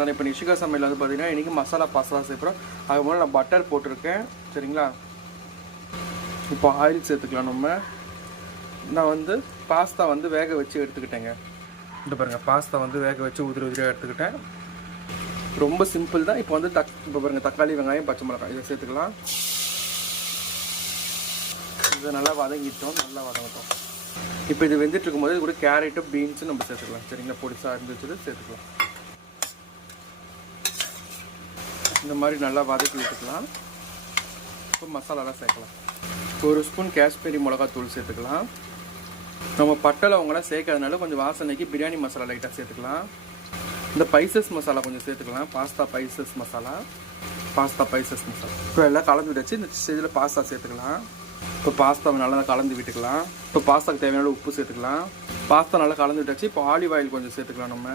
நான் இப்போ நிஷிகா சமையல் வந்து பார்த்தீங்கன்னா இன்றைக்கி மசாலா பாஸ்தா சேர்க்குறோம். அதுக்கு முன்னாடி நான் பட்டர் போட்டிருக்கேன் சரிங்களா. இப்போ ஆயில் சேர்த்துக்கலாம். நான் வந்து பாஸ்தா வந்து வேக வச்சு எடுத்துக்கிட்டேங்க. இந்த பாருங்கள், பாஸ்தா வந்து வேக வச்சு உதிரியாக எடுத்துக்கிட்டேன். ரொம்ப சிம்பிள் தான். இப்போ வந்து இப்போ பாருங்கள், தக்காளி வெங்காயம் பச்சை மிளகாய் இதை சேர்த்துக்கலாம். இதை நல்லா வதங்கிட்டோம், நல்லா வதங்கட்டும். இப்போ இது வெந்துட்டு இருக்கும்போது இது கூட கேரட்டு பீன்ஸும் நம்ம சேர்த்துக்கலாம் சரிங்களா. பொடிசாக இருந்துச்சு சேர்த்துக்கலாம். இந்த மாதிரி நல்லா வதக்கி விட்டுக்கலாம். இப்போ மசாலாலாம் சேர்க்கலாம். ஒரு ஸ்பூன் காஷ்மீரி மிளகாத்தூள் சேர்த்துக்கலாம். நம்ம பட்டை அவங்களாம் சேர்க்கறதுனால கொஞ்சம் வாசனைக்கு பிரியாணி மசாலா லைட்டாக சேர்த்துக்கலாம். இந்த பைசஸ் மசாலா கொஞ்சம் சேர்த்துக்கலாம். Pasta Pisces masala. இப்போ எல்லாம் கலந்து விட்டுச்சு. இந்த ஸ்டேஜில் பாஸ்தா சேர்த்துக்கலாம். இப்போ பாஸ்தாவை நல்லா கலந்து விட்டுக்கலாம். இப்போ பாஸ்தாக்கு தேவையான உப்பு சேர்த்துக்கலாம். பாஸ்தா நல்லா கலந்து விட்டாச்சு. இப்போ ஆலிவ் ஆயில் கொஞ்சம் சேர்த்துக்கலாம். நம்ம